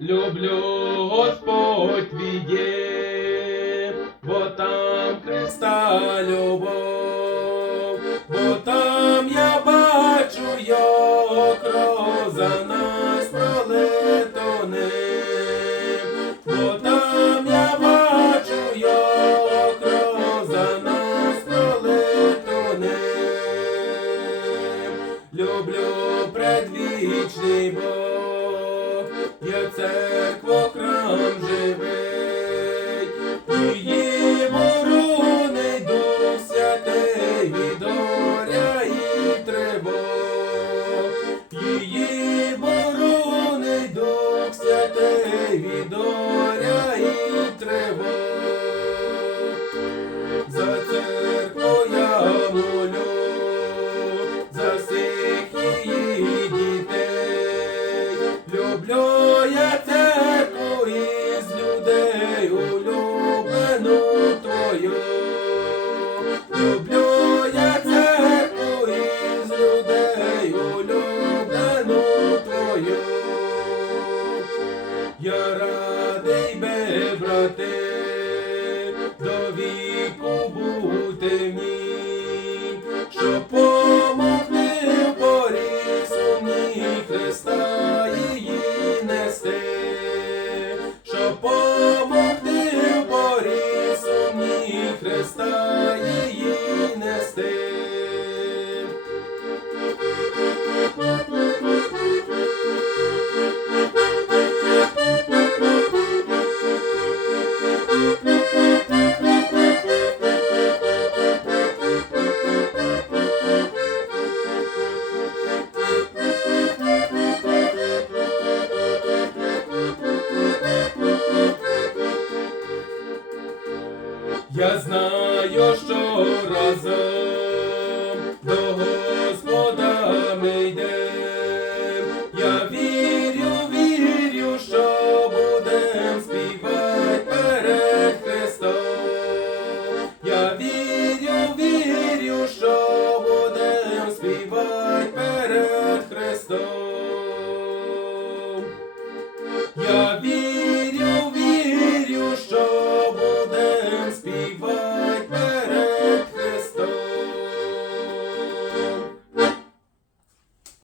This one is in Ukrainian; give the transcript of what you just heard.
Люблю Господь твій бо там Христа любов, бо там я бачу його кров предвічний Бог, я церква храм живий, Я церкву із людей, улюблену твою. Люблю із людей, улюблену твою. Я радий би, брати, до віку бути в Я знаю, що разом